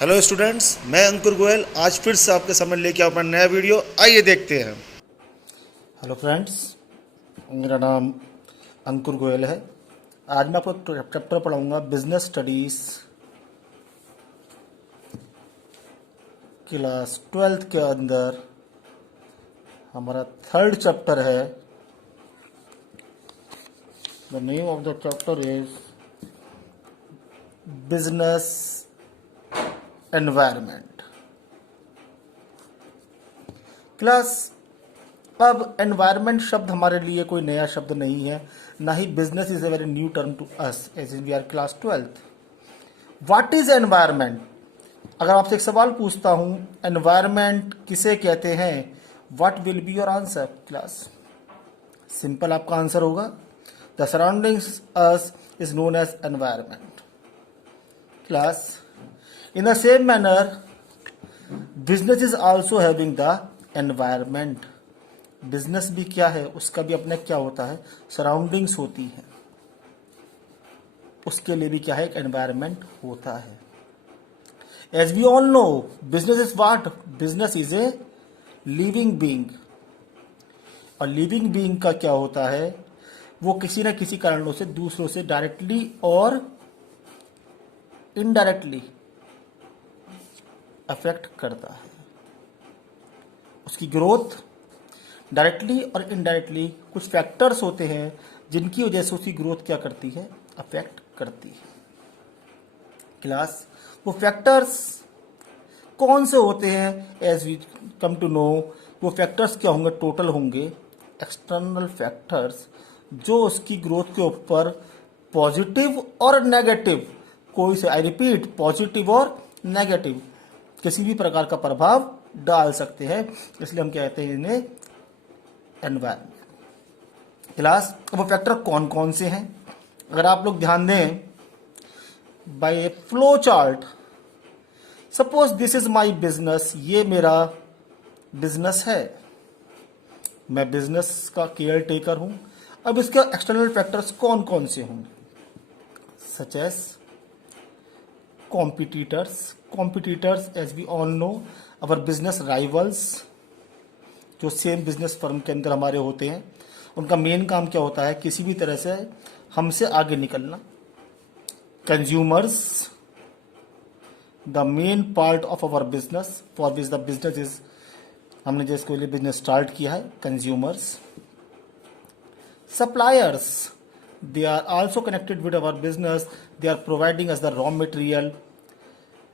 Hello students, मैं अंकुर गोयल आज फिर से आपके सामने लेके आया अपना नया वीडियो। आइए देखते हैं। हेलो फ्रेंड्स, मेरा नाम अंकुर गोयल है। आज मैं आपको चैप्टर पढ़ाऊंगा बिजनेस स्टडीज क्लास 12th के अंदर। हमारा थर्ड चैप्टर है। The name of the chapter is business environment. Class अब एनवायरनमेंट शब्द हमारे लिए कोई नया शब्द नहीं है, ना ही business is a very new term to us as in we are class 12th। What is environment? अगर आपसे एक सवाल पूछता हूं, एनवायरनमेंट किसे कहते हैं, what will be your answer class? Simple आपका आंसर होगा the surroundings as is known as environment. Class in the same manner business is also having the environment. Business भी क्या है, उसका भी अपना क्या होता है, सराउंडिंग्स होती है, उसके लिए भी क्या है, एक एनवायरनमेंट होता है। As we all know business is what? Business is a living being. और लिविंग बीइंग का क्या होता है, वो किसी न किसी कारणों से दूसरों से डायरेक्टली और इनडायरेक्टली अफेक्ट करता है। उसकी ग्रोथ डायरेक्टली और इनडायरेक्टली कुछ फैक्टर्स होते हैं जिनकी वजह से उसकी ग्रोथ क्या करती है, अफेक्ट करती है। क्लास वो फैक्टर्स कौन से होते हैं? As we come to know, वो फैक्टर्स क्या होंगे, टोटल होंगे एक्सटर्नल फैक्टर्स जो उसकी ग्रोथ के ऊपर पॉजिटिव और नेगेटिव, कोई से, आई रिपीट, पॉजिटिव और नेगेटिव किसी भी प्रकार का प्रभाव डाल सकते हैं। इसलिए हम कहते हैं इन्हें एनवायरनमेंट। क्लास वो फैक्टर कौन कौन से हैं? अगर आप लोग ध्यान दें, by a flow chart, suppose this is my business, ये मेरा बिजनेस है, मैं बिजनेस का केयर टेकर हूं। अब इसके एक्सटर्नल फैक्टर्स कौन कौन से होंगे? Such as competitors as we all know, our business rivals, जो सेम बिजनेस फर्म के अंदर हमारे होते हैं, उनका मेन काम क्या होता है, किसी भी तरह से हमसे आगे निकलना। Consumers, the main part of our business for which the business is, हमने जिसके लिए बिजनेस स्टार्ट किया है, consumers. Suppliers, they are also connected with our business, they are providing us the raw material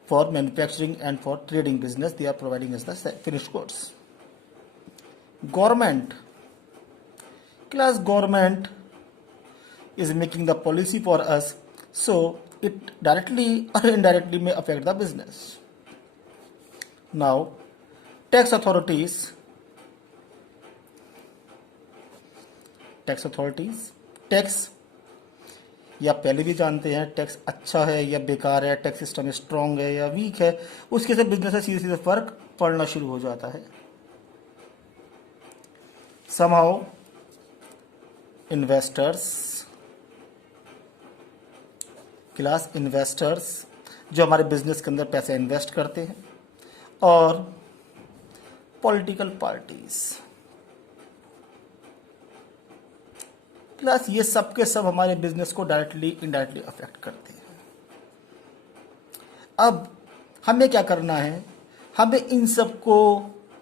for manufacturing and for trading business, they are providing us the finished goods. Government, class government is making the policy for us, so it directly or indirectly may affect the business. Now tax authorities, tax या पहले भी जानते हैं tax अच्छा है या बेकार है, टैक्स सिस्टम स्ट्रांग है या वीक है, उसके से बिजनेस से सीधे सीधे फर्क पड़ना शुरू हो जाता है। समहाउ इन्वेस्टर्स, क्लास इन्वेस्टर्स जो हमारे बिजनेस के अंदर पैसे इन्वेस्ट करते हैं, और पॉलिटिकल पार्टीज। क्लास ये सब के सब हमारे बिजनेस को डायरेक्टली इनडायरेक्टली अफेक्ट करते हैं। अब हमें क्या करना है, हमें इन सब को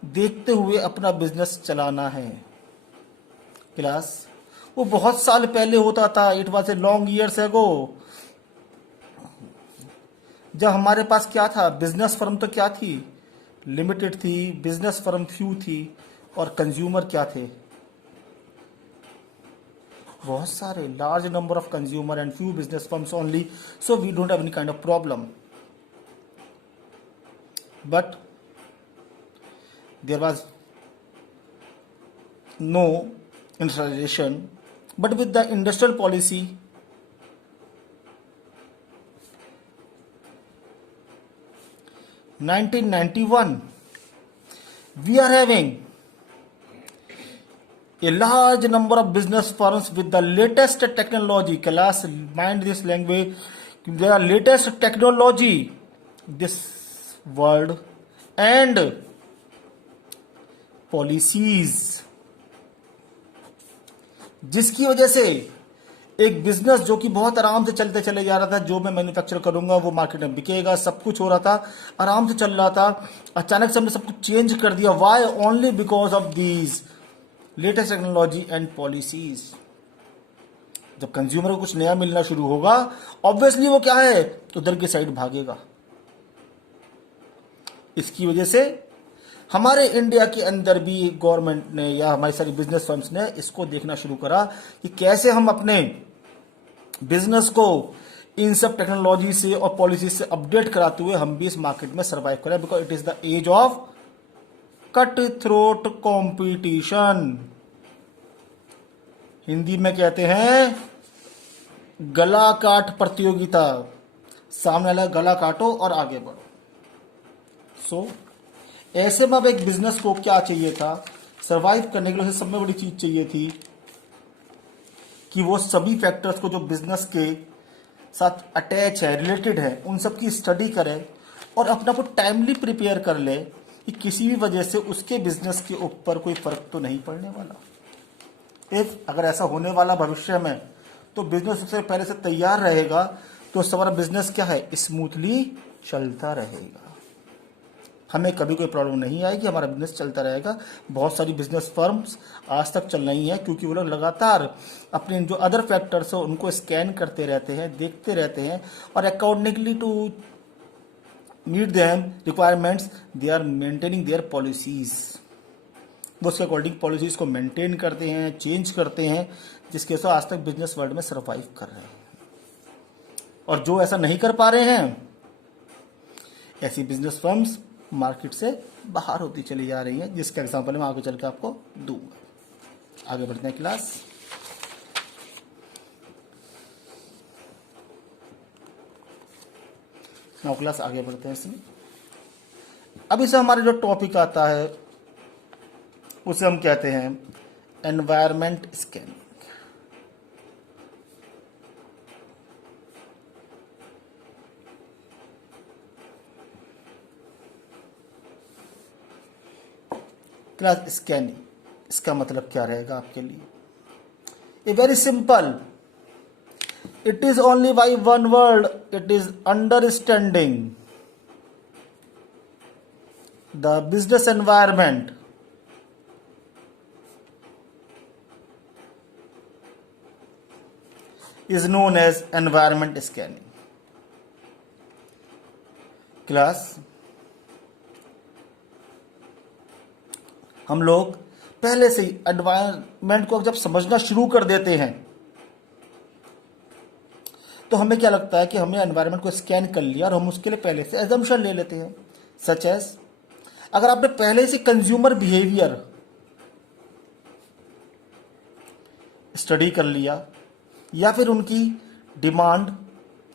देखते हुए अपना बिजनेस चलाना है। क्लास वो बहुत साल पहले होता था, it was a long years ago, जब हमारे पास क्या था, बिजनेस फर्म तो क्या थी, लिमिटेड थी, बिजनेस फर्म फ्यू थी, और कंज्यूमर क्या थे, बहुत सारे, large number of consumer and few business firms only, so we don't have any kind of problem. But there was no industrialisation, but with the industrial policy, (1991) we are having a large number of business firms with the latest technology. Class, mind this language, the latest technology. This world and policies, जिसकी वजह से एक business जो कि बहुत आराम से चलते चले जा रहा था, जो मैं मैन्युफैक्चर करूंगा वो मार्केट में बिकेगा, सब कुछ हो रहा था, आराम से चल रहा था, अचानक से हमने सब कुछ चेंज कर दिया। Why? Only because of these latest technology and policies. जब कंज्यूमर को कुछ नया मिलना शुरू होगा, ऑब्वियसली वो क्या है, उधर की साइड भागेगा। इसकी वजह से हमारे इंडिया के अंदर भी गवर्नमेंट ने या हमारी सारी बिजनेस फर्म्स ने इसको देखना शुरू करा कि कैसे हम अपने बिजनेस को इन सब टेक्नोलॉजी से और पॉलिसी से अपडेट कराते हुए हम भी इस मार्केट में सर्वाइव करें, because it is the age of cut throat competition. Hindi में कहते हैं गला काट प्रतियोगिता। सामने वाला गला काटो और आगे बढ़ो। सो ऐसे में अब एक बिजनेस को क्या चाहिए था, सर्वाइव करने के लिए सबसे बड़ी चीज चाहिए थी कि वो सभी फैक्टर्स को जो बिजनेस के साथ अटैच है, रिलेटेड है, उन सब की स्टडी करे और अपना को टाइमली प्रिपेयर कर ले कि किसी भी वजह से उसके बिजनेस के ऊपर कोई फर्क तो नहीं पड़ने वाला। अगर ऐसा होने वाला भविष्य में, तो बिजनेस सबसे पहले से तैयार रहेगा, तो हमारा बिजनेस क्या है, स्मूथली चलता रहेगा। हमें कभी कोई प्रॉब्लम नहीं आएगी, हमारा बिजनेस चलता रहेगा। बहुत सारी बिजनेस फर्म्स आज तक चल रही हैं क्योंकि वो लोग लगातार अपने जो अदर फैक्टर्स है उनको स्कैन करते रहते हैं, देखते रहते हैं और accordingly to meet them requirements they are maintaining their policies. वो उसके अकॉर्डिंग पॉलिसीज को मेंटेन करते हैं, चेंज करते हैं, जिसके वजह से आज तक बिजनेस वर्ल्ड में सर्वाइव कर रहे हैं। और जो ऐसा नहीं कर पा रहे हैं, ऐसी बिजनेस फर्म्स मार्केट से बाहर होती चली जा रही हैं, जिसका एग्जांपल मैं आगे चल के आपको दूंगा। आगे बढ़ते हैं क्लास। नाउ क्लास आगे बढ़ते हैं इसमें। अब इसे हमारे जो टॉपिक आता है उसे हम कहते हैं एनवायरमेंट स्कैनिंग। क्लास स्कैनिंग, इसका मतलब क्या रहेगा आपके लिए? ए very simple, it is only by one word, it is understanding the business environment is known as environment scanning. Class हम लोग पहले से ही एनवायरमेंट को जब समझना शुरू कर देते हैं तो हमें क्या लगता है कि हमने एनवायरमेंट को स्कैन कर लिया और हम उसके लिए पहले से एजम्पशन ले लेते हैं। सच एज अगर आपने पहले से कंज्यूमर बिहेवियर स्टडी कर लिया या फिर उनकी डिमांड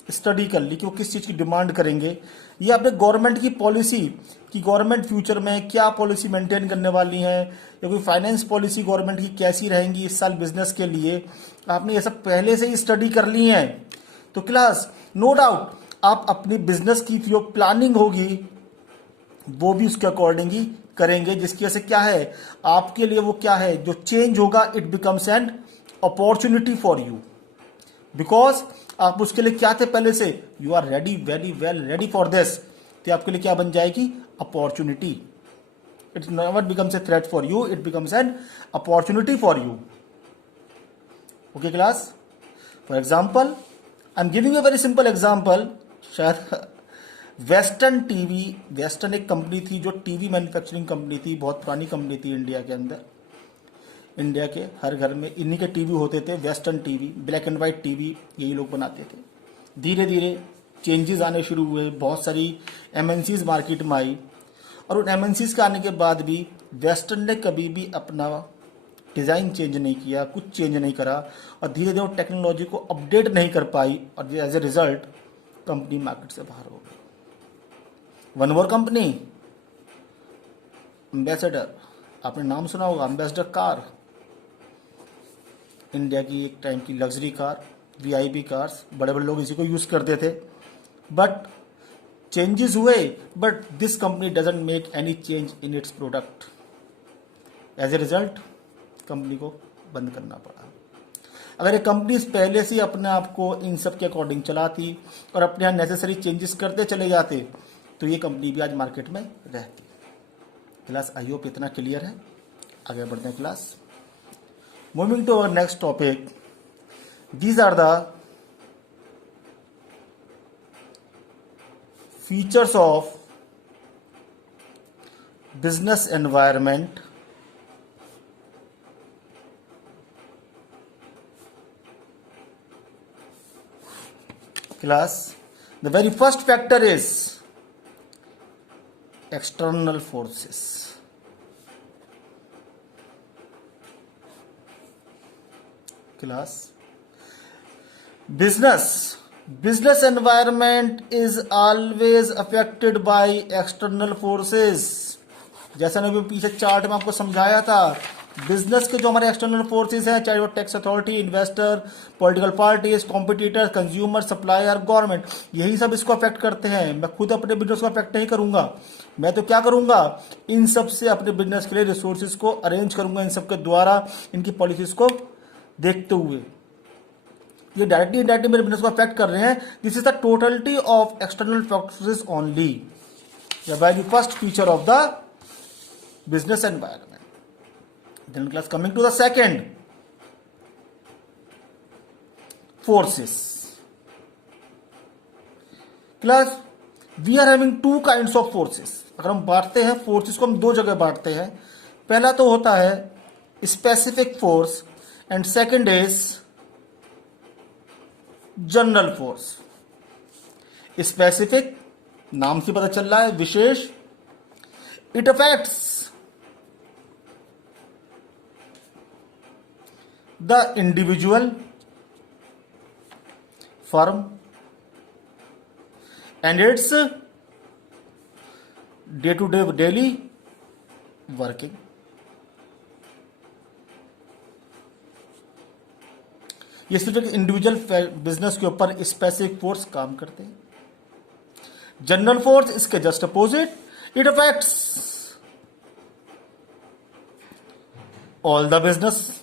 स्टडी कर ली कि वो किस चीज़ की डिमांड करेंगे, या आपने गवर्नमेंट की पॉलिसी कि गवर्नमेंट फ्यूचर में क्या पॉलिसी मेंटेन करने वाली है, या कोई फाइनेंस पॉलिसी गवर्नमेंट की कैसी रहेंगी इस साल बिजनेस के लिए, आपने ये सब पहले से ही स्टडी कर ली है, तो क्लास नो डाउट आप अपनी बिजनेस की जो प्लानिंग होगी वो भी उसके अकॉर्डिंग ही करेंगे, जिसकी वजह से क्या है आपके लिए वो क्या है जो चेंज होगा, it becomes an opportunity for you, because आप उसके लिए क्या थे पहले से, you are ready, very well ready for this, तो आपके लिए क्या बन जाएगी, opportunity. It never becomes a threat for you, it becomes an opportunity for you. Okay class, for example I am giving a very simple example. शायद western TV, western एक company थी जो टीवी मैन्युफैक्चरिंग कंपनी थी, बहुत पुरानी company थी India के अंदर। इंडिया के हर घर में इन्हीं के टीवी होते थे, western TV, black and white TV यही लोग बनाते थे। धीरे धीरे चेंजेस आने शुरू हुए, बहुत सारी एमएनसीज मार्केट में आई, और उन एमएनसीज के आने के बाद भी वेस्टर्न ने कभी भी अपना डिज़ाइन चेंज नहीं किया, कुछ चेंज नहीं करा, और धीरे धीरे वो टेक्नोलॉजी को अपडेट नहीं कर पाई, और as a result company market से बाहर हो गई। वन मोर कंपनी, एम्बेसडर, आपने नाम सुना होगा, एम्बेसडर कार, इंडिया की एक टाइम की लग्जरी कार, वीआईपी कार्स, बड़े बड़े लोग इसी को यूज़ करते थे। बट चेंजेस हुए, but this company doesn't make any change in its product. As a result company को बंद करना पड़ा। अगर ये कंपनी पहले से अपने आप को इन सब के अकॉर्डिंग चलाती और अपने यहाँ नेसेसरी चेंजेस करते चले जाते तो ये कंपनी भी आज मार्केट में रहती। क्लास आई होप इतना क्लियर है। आगे बढ़ते हैं class. Moving to our next topic, these are the features of business environment class. The very first factor is external forces. Class. Business environment is always affected by external forces. जैसा मैंने पीछे chart में आपको समझाया था, business के जो हमारे एक्सटर्नल फोर्सेस हैं, चाहे वो tax authority, investor, political parties, competitor, consumer, supplier, government, यही सब इसको अफेक्ट करते हैं। मैं खुद अपने बिजनेस को अफेक्ट नहीं करूंगा, मैं तो क्या करूंगा, इन सब से अपने बिजनेस के लिए रिसोर्सेज को अरेंज करूंगा, इन सब के द्वारा इनकी पॉलिसीज को देखते हुए। ये डायरेक्टली इनडायरेक्टली मेरे बिजनेस को अफेक्ट कर रहे हैं। This is the totality of external factors only, the very first feature of the business environment. Then class, coming to the second, forces. Class, we are having two kinds of forces. अगर हम बांटते हैं forces को, हम दो जगह बांटते हैं। पहला तो होता है specific force and second is general force. Specific नाम से पता चल रहा है, विशेष। It affects the individual, firm and its day-to-day daily working. ये सिर्फ एक इंडिविजुअल बिजनेस के ऊपर स्पेसिफिक फोर्स काम करते हैं। जनरल फोर्स इसके just opposite, it affects all the business.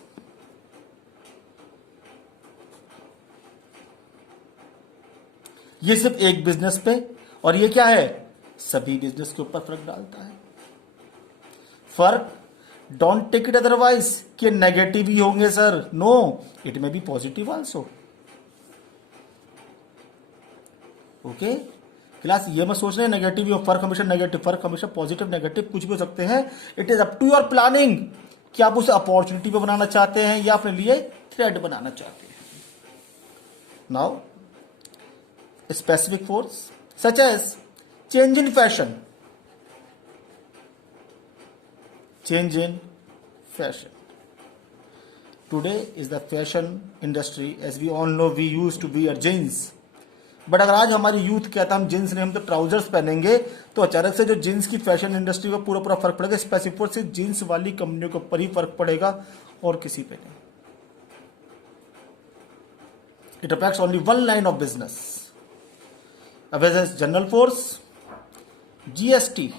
ये सिर्फ एक बिजनेस पे, और ये क्या है, सभी बिजनेस के ऊपर फर्क डालता है। फर्क, डोंट टेक इट अदरवाइज कि नेगेटिव ही होंगे sir, no, it may be positive also. Okay class, ये मत सोच रहे नेगेटिव ही हो, फर्क हमेशा नेगेटिव, फर्क हमेशा पॉजिटिव नेगेटिव कुछ भी हो सकते हैं। It is up to your planning कि आप उसे अपॉर्चुनिटी पे बनाना चाहते हैं या अपने लिए थ्रेट बनाना चाहते हैं। Now specific force such as change in fashion. Today is the fashion industry, as we all know, we used to wear jeans, but अगर आज हमारी यूथ कहता हम जींस नहीं, हम तो ट्राउजर्स पहनेंगे, तो अचानक से जो जींस की फैशन इंडस्ट्री को पूरा फर्क पड़ेगा। स्पेसिफिक फोर्स से जींस वाली कंपनियों के ऊपर ही फर्क पड़ेगा और किसी पे नहीं। It affects only one line of business. अब जनरल फोर्स, जीएसटी,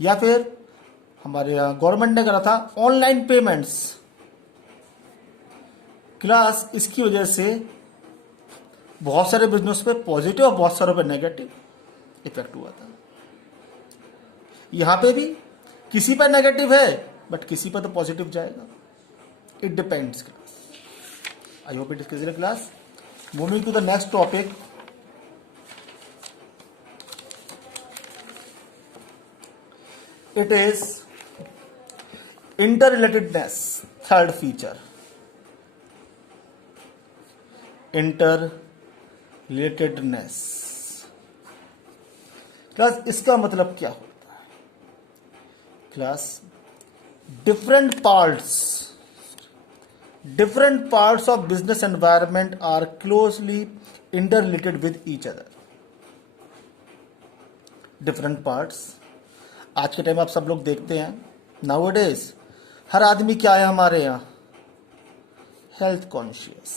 या फिर हमारे यहां गवर्नमेंट ने करा था ऑनलाइन पेमेंट्स। क्लास, इसकी वजह से बहुत सारे बिजनेस पे पॉजिटिव और बहुत सारे पे नेगेटिव इफेक्ट हुआ था। यहां पे भी किसी पे नेगेटिव है बट किसी पे तो पॉजिटिव जाएगा। It depends class. I hope it is clear class. Moving to the next topic, it is interrelatedness, third feature, interrelatedness। Class, इसका मतलब क्या होता है? Class, different parts of business environment are closely interrelated with each other. Different parts, आज के time आप सब लोग देखते हैं, नाउअडेज हर आदमी क्या है हमारे यहाँ, हेल्थ कॉन्शियस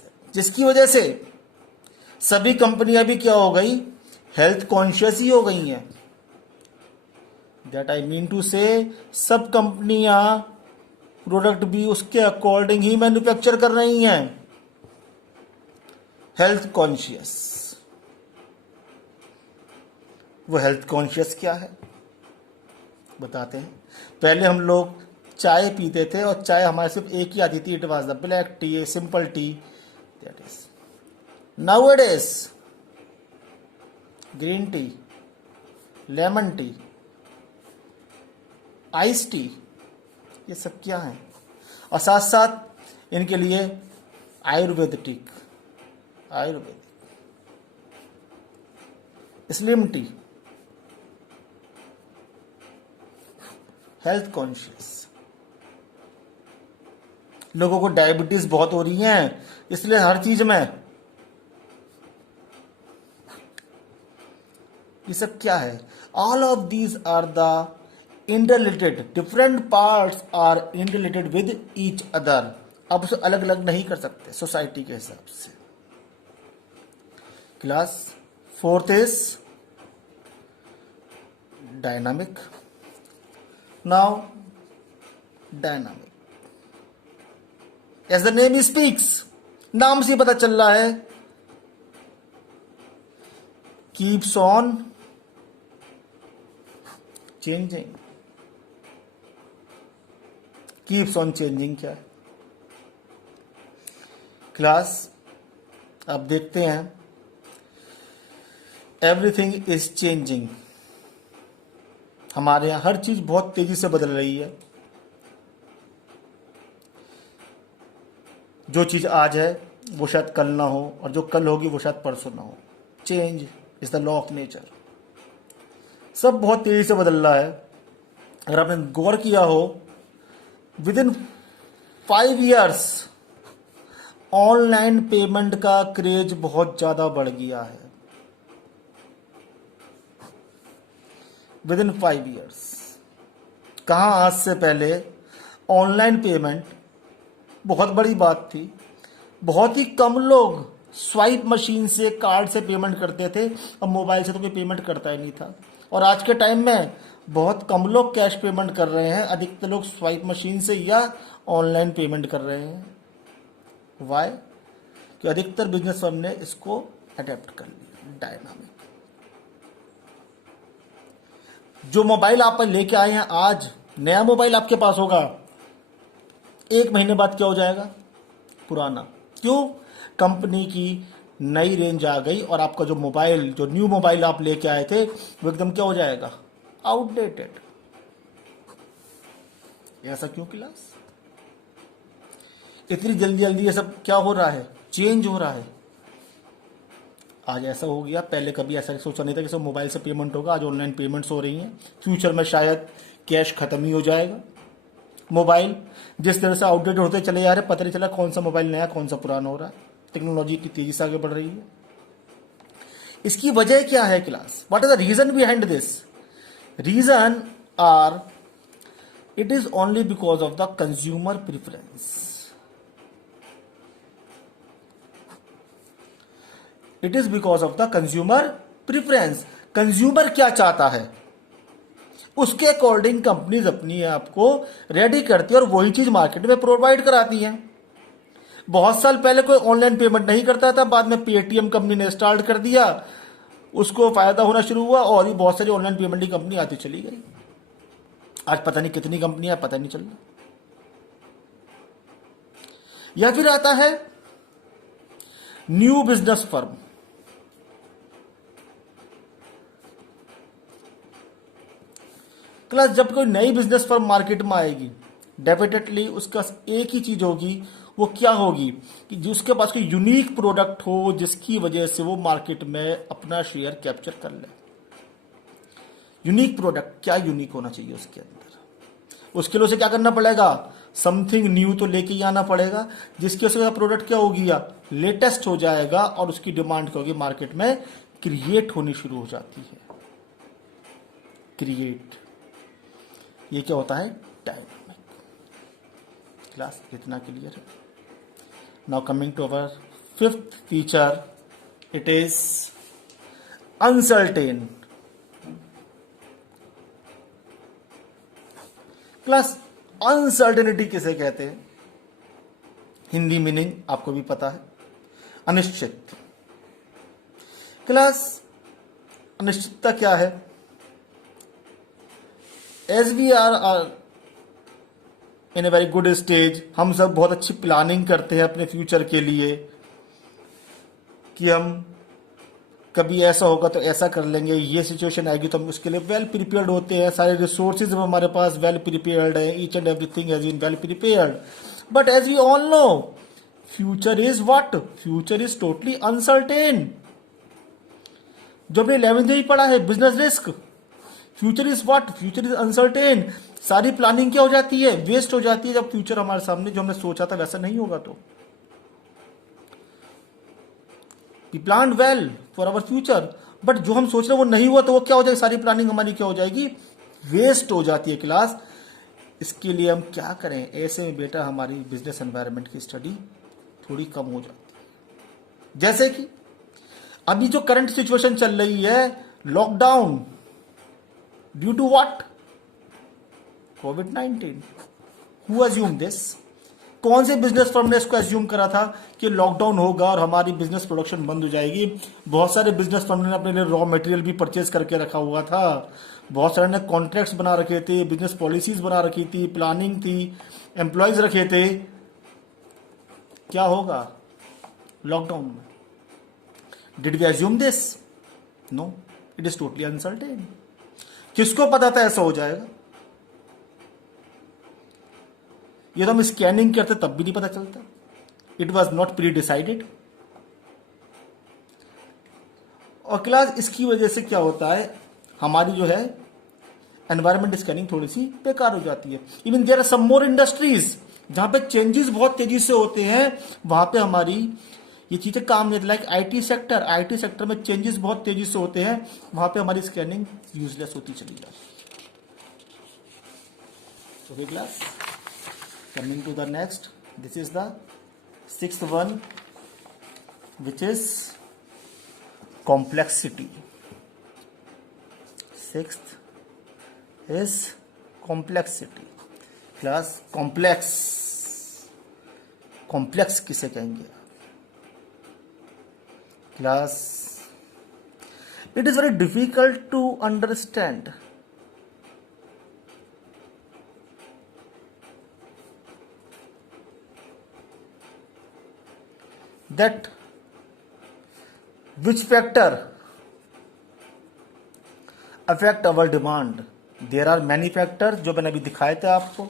है। जिसकी वजह से सभी कंपनियां भी क्या हो गई, हेल्थ कॉन्शियस ही हो गई हैं। दैट आई मीन टू से सब कंपनियां प्रोडक्ट भी उसके अकॉर्डिंग ही मैन्युफैक्चर कर रही हैं। हेल्थ कॉन्शियस, वो हेल्थ कॉन्शियस क्या है बताते हैं। पहले हम लोग चाय पीते थे और चाय हमारे सिर्फ एक ही आती थी, it was the black T, simple T. That is nowadays green tea, lemon tea, ice tea, ये सब क्या है। और साथ साथ इनके लिए Ayurvedic slim tea, health conscious. लोगों को डायबिटीज बहुत हो रही है, इसलिए हर चीज में ये सब क्या है। All of these are the interrelated, different parts are interrelated with each other. अब उसे अलग अलग नहीं कर सकते सोसाइटी के हिसाब से। Class fourth is dynamic. Now dynamic as the name speaks, नाम से पता चल रहा है, keeps on changing. Keeps on changing क्या है क्लास, अब देखते हैं। एवरीथिंग इज चेंजिंग, हमारे यहां हर चीज बहुत तेजी से बदल रही है। जो चीज आज है वो शायद कल ना हो, और जो कल होगी वो शायद परसों ना हो। Change is the law of nature. सब बहुत तेजी से बदल रहा है। अगर आपने गौर किया हो, with in 5 years online payment का क्रेज बहुत ज्यादा बढ़ गया है। विद इन 5 years, कहाँ आज से पहले ऑनलाइन पेमेंट बहुत बड़ी बात थी। बहुत ही कम लोग स्वाइप मशीन से, कार्ड से पेमेंट करते थे। अब मोबाइल से तो कोई पेमेंट करता ही नहीं था। और आज के टाइम में बहुत कम लोग कैश पेमेंट कर रहे हैं, अधिकतर लोग स्वाइप मशीन से या ऑनलाइन पेमेंट कर रहे हैं। वाई? कि अधिकतर बिजनेस फर्म ने इसको अडेप्ट कर लिया। डायनामिक, जो मोबाइल आप लेके आए हैं आज, नया मोबाइल आपके पास होगा, 1 महीने बाद क्या हो जाएगा, पुराना। क्यों? कंपनी की नई रेंज आ गई और आपका जो मोबाइल, जो न्यू मोबाइल आप लेके आए थे, वो एकदम क्या हो जाएगा, आउटडेटेड। ऐसा क्यों क्लास? इतनी जल्दी जल्दी ये सब क्या हो रहा है, चेंज हो रहा है। आज ऐसा हो गया, पहले कभी ऐसा सोचा नहीं था कि सब मोबाइल से पेमेंट होगा। आज ऑनलाइन पेमेंट्स हो रही हैं। फ्यूचर में शायद कैश खत्म ही हो जाएगा। मोबाइल जिस तरह से आउटडेट होते चले जा रहे, पता नहीं चला कौन सा मोबाइल नया कौन सा पुराना हो रहा है। टेक्नोलॉजी इतनी तेजी से आगे बढ़ रही है। इसकी वजह क्या है class? What is the reason behind this? Reason are, it is only because of the consumer preference. It is because of the consumer preference. Consumer क्या चाहता है, उसके अकॉर्डिंग कंपनीज अपनी आप को रेडी करती है और वही चीज मार्केट में प्रोवाइड कराती है। बहुत साल पहले कोई ऑनलाइन पेमेंट नहीं करता था, बाद में पेटीएम कंपनी ने स्टार्ट कर दिया, उसको फायदा होना शुरू हुआ और भी बहुत सारी ऑनलाइन पेमेंट की कंपनी आती चली गई। आज पता नहीं कितनी कंपनियां, पता नहीं चल रहा। या फिर आता है न्यू बिजनेस फर्म। क्लास, जब कोई नई बिजनेस फर्म मार्केट में आएगी, डेफिनेटली उसका एक ही चीज होगी, वो क्या होगी कि जिसके पास कोई यूनिक प्रोडक्ट हो, जिसकी वजह से वो मार्केट में अपना शेयर कैप्चर कर ले। यूनिक प्रोडक्ट, क्या यूनिक होना चाहिए उसके अंदर? उसके लिए उसे क्या करना पड़ेगा, समथिंग न्यू तो लेके ही आना पड़ेगा, जिसकी वजह से प्रोडक्ट क्या होगी, या लेटेस्ट हो जाएगा और उसकी डिमांड क्या होगी, मार्केट में क्रिएट होनी शुरू हो जाती है। क्रिएट, ये क्या होता है, डायनामिक। क्लास, इतना क्लियर है? Now coming to our Fifth feature, it is uncertain. Class uncertainty किसे कहते हैं? हिंदी मीनिंग आपको भी पता है, अनिश्चित। क्लास अनिश्चितता क्या है? As we are in a very good stage, हम सब बहुत अच्छी प्लानिंग करते हैं अपने फ्यूचर के लिए कि हम कभी ऐसा होगा तो ऐसा कर लेंगे, ये सिचुएशन आएगी तो हम उसके लिए वेल प्रिपेयर्ड होते हैं, सारे रिसोर्सेज हमारे पास वेल प्रिपेयर्ड है, each and everything has been well prepared. But as we all know, future is what? Future is totally uncertain. जो हमने 11th में ही पढ़ा है, business risk. Future is what? Future is uncertain. सारी प्लानिंग क्या हो जाती है? वेस्ट हो जाती है जब फ्यूचर हमारे सामने जो हमने सोचा था वैसा नहीं होगा तो। We plan well for our future, but जो हम सोच रहे हैं वो नहीं हुआ तो वो क्या हो जाएगी? सारी प्लानिंग हमारी क्या हो जाएगी? वेस्ट हो जाती है क्लास। इसके लिए हम क्या करें? ऐसे में बेटा हमारी बिजनेस एनवायरनमेंट की स्टडी थोड़ी कम हो जाती है। जैसे कि अभी जो करंट सिचुएशन चल रही है, लॉकडाउन, ड्यू टू व्हाट? कोविड-19। Who assume this? कौन से बिजनेस फर्म ने इसको अज्यूम करा था कि लॉकडाउन होगा और हमारी बिजनेस प्रोडक्शन बंद हो जाएगी? बहुत सारे बिजनेस फर्म ने अपने लिए रॉ मटेरियल भी परचेज करके रखा हुआ था, बहुत सारे ने कॉन्ट्रैक्ट्स बना रखे थे, बिजनेस पॉलिसीज बना रखी थी, प्लानिंग थी, एम्प्लॉयज रखे थे। क्या होगा लॉकडाउन में? Did we assume this? No, it is totally uncertain. किसको पता था ऐसा हो जाएगा? ये तो हम स्कैनिंग करते तब भी नहीं पता चलता। It was not pre decided. और क्लास इसकी वजह से क्या होता है, हमारी जो है एनवायरमेंट स्कैनिंग थोड़ी सी बेकार हो जाती है। Even there are some more industries जहां पे चेंजेस बहुत तेजी से होते हैं, वहां पे हमारी ये चीजें काम नहीं, like IT sector. IT sector में चेंजेस बहुत तेजी से होते हैं, वहां पे हमारी स्कैनिंग यूजलेस होती चली जाती है। Okay class, coming to the next, this is the sixth one, which is complexity. Sixth is complexity. Class, complex किसे कहेंगे? Class, it is very difficult to understand that which factor affect our demand. There are many factors जो मैंने अभी दिखाए थे आपको।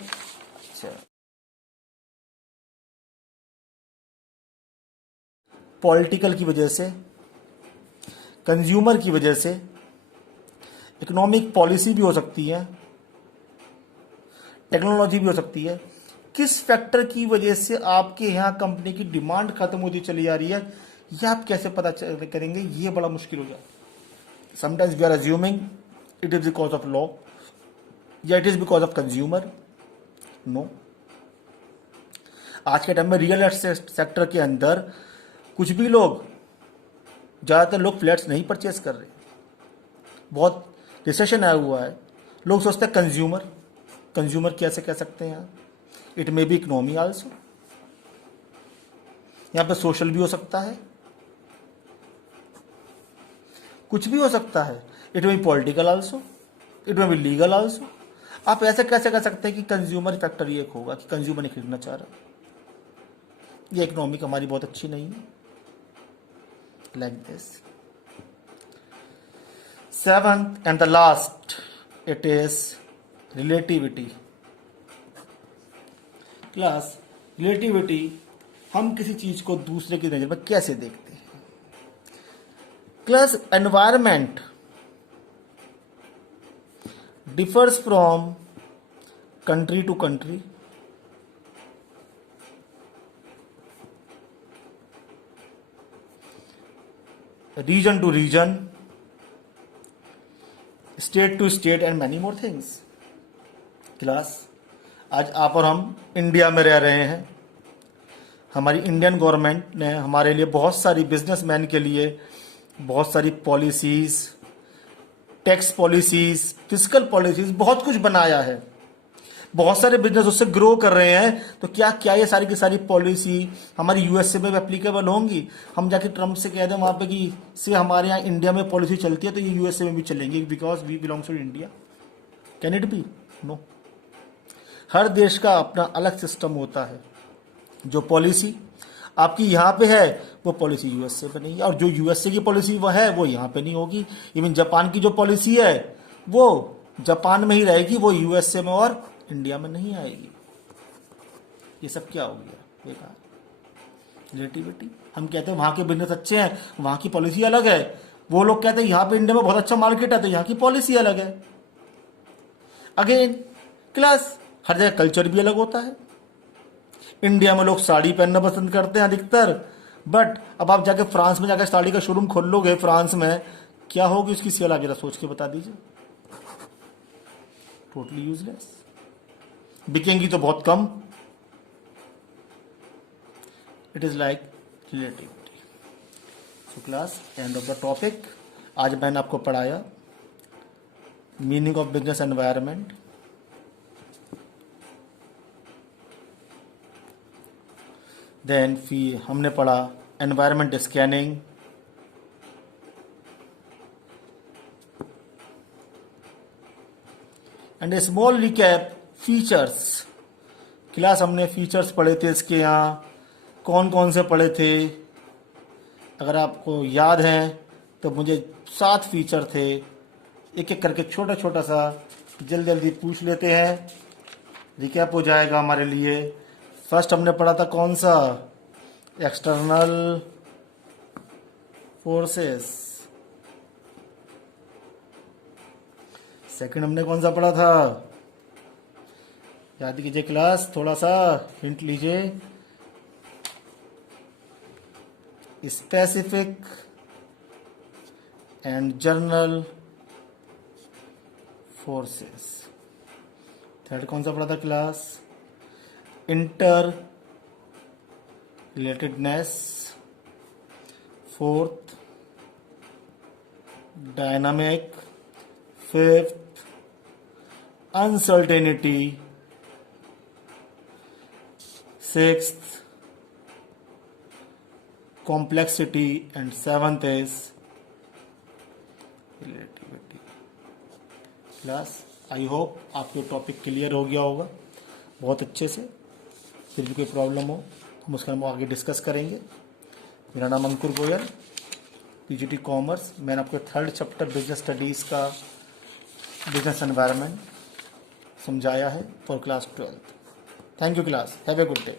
Political की वजह से, कंज्यूमर की वजह से, इकोनॉमिक पॉलिसी भी हो सकती है, टेक्नोलॉजी भी हो सकती है। किस फैक्टर की वजह से आपके यहाँ कंपनी की डिमांड खत्म होती चली जा रही है, यह आप कैसे पता करेंगे? ये बड़ा मुश्किल हो जाता है। Sometimes we are assuming it is because of law या it is because of consumer. No, आज के टाइम में रियल एस्टेट सेक्टर के अंदर कुछ भी लोग, ज़्यादातर लोग फ्लैट्स नहीं परचेज कर रहे। बहुत रिसेशन आया हुआ है, लोग सोचते हैं कंज्यूमर कैसे कह सकते हैं? It may B economy also, यहां पे सोशल भी हो सकता है, कुछ भी हो सकता है। It may B political also, it may be legal also. आप ऐसे कैसे कह सकते हैं कि कंज्यूमर फैक्टर ये होगा कि कंज्यूमर नहीं खरीदना चाह रहा, ये इकोनॉमिक हमारी बहुत अच्छी नहीं है, like this. Seventh and the last, it is relativity. Class, relativity, हम किसी चीज को दूसरे की नजर में कैसे देखते हैं? Class, environment differs from country to country, region to region, state to state and many more things. Class, आज आप और हम इंडिया में रह रहे हैं, हमारी इंडियन गवर्नमेंट ने हमारे लिए बहुत सारी बिजनेसमैन के लिए बहुत सारी policies, tax policies, fiscal policies, बहुत कुछ बनाया है। बहुत सारे बिजनेस उससे ग्रो कर रहे हैं। तो क्या क्या ये सारी की सारी पॉलिसी हमारी यूएसए में भी एप्लीकेबल होंगी? हम जाके ट्रम्प से कह दें वहां पे कि से हमारे यहाँ इंडिया में पॉलिसी चलती है तो ये यूएसए में भी चलेंगी because we belongs to India? Can it be? No. हर देश का अपना अलग सिस्टम होता है। जो पॉलिसी आपकी यहाँ पे है वो पॉलिसी यूएसए पे नहीं है, और जो यूएसए की पॉलिसी वो है वो यहाँ पे नहीं होगी। इवन जापान की जो पॉलिसी है वो जापान में ही रहेगी, वो यूएसए में और इंडिया में नहीं आएगी। ये सब क्या हो गया? बेकार रिलेटिविटी। हम कहते हैं वहां के बिजनेस अच्छे हैं, वहां की पॉलिसी अलग है। वो लोग कहते हैं यहाँ पे इंडिया में बहुत अच्छा मार्केट है तो यहाँ की पॉलिसी अलग है। अगेन क्लास, हर जगह कल्चर भी अलग होता है। इंडिया में लोग साड़ी पहनना पसंद करते हैं अधिकतर, बट अब आप जाके फ्रांस में जाकर साड़ी का शोरूम खोल लोगे फ्रांस में, क्या होगी उसकी सेल? आप जरा सोच के बता दीजिए। Totally useless. बिकेंगी तो बहुत कम। It is like relativity. So class, end of the topic. आज मैंने आपको पढ़ाया meaning of business environment, then हमने पढ़ा environment scanning, and a small recap features. Class हमने फीचर्स पढ़े थे इसके, यहाँ कौन कौन से पढ़े थे? अगर आपको याद है तो मुझे 7 फीचर थे। एक एक करके छोटा छोटा सा जल्दी जल्दी पूछ लेते हैं, रिकैप हो जाएगा हमारे लिए। फर्स्ट हमने पढ़ा था कौन सा? External forces. सेकंड हमने कौन सा पढ़ा था? याद कीजिए क्लास, थोड़ा सा हिंट लीजिए। Specific and general forces. Third कौन सा पढ़ा था class? Inter relatedness. Fourth dynamic. Fifth uncertainty. Sixth complexity, and seventh is relativity. Class, I hope आपको टॉपिक क्लियर हो गया होगा बहुत अच्छे से। फिर भी कोई प्रॉब्लम हो हम उसका हम आगे डिस्कस करेंगे। मेरा नाम अंकुर गोयल, पीजीटी कॉमर्स। मैंने आपको 3rd चैप्टर बिजनेस स्टडीज़ का बिजनेस एनवायरनमेंट समझाया है for class 12th। Thank you class, have a good day.